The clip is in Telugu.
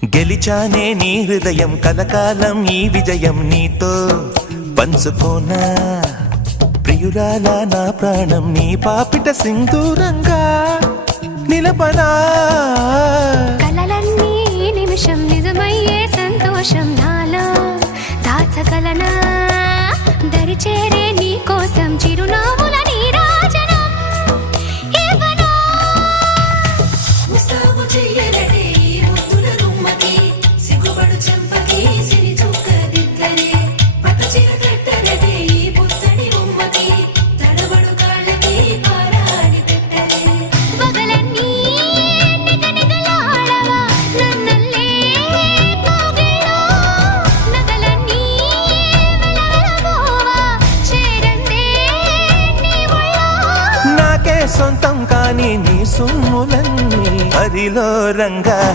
గెలిచానే నీ హృదయం కలకాలం ఈ విజయం నీతో పంచుకోనా ప్రియురాల నా ప్రాణం నీ పాపిట సింధూరంగా నిలపనా కలలన్నీ నిమిషం నిజమయ్యే సంతోషం నాలో దాచగలనా దరిచేరే నీ కోసం చిరునవ్వుల నీరాజనం ఇవ్వనా ముస్తాబు చెయ్యరటే ఈ ముద్దుల గుమ్మకి సిగ్గుపడు చెంపకి సిరి చుక్కదిద్దరే పట్ట చీర కట్టరటే ఈ పుత్తడి బొమ్మకి తడబడు కాళ్ళకి పారాని పెట్టరే పగలన్నీ నిగనిగలాడవా నన్నల్లే కోగిలో నగలన్నీ వెలవెలబోవా చేరందే నీ ఒళ్ళో నాకే సొంతం కాని నీ సొమ్ములన్నీ హరిలో రంగా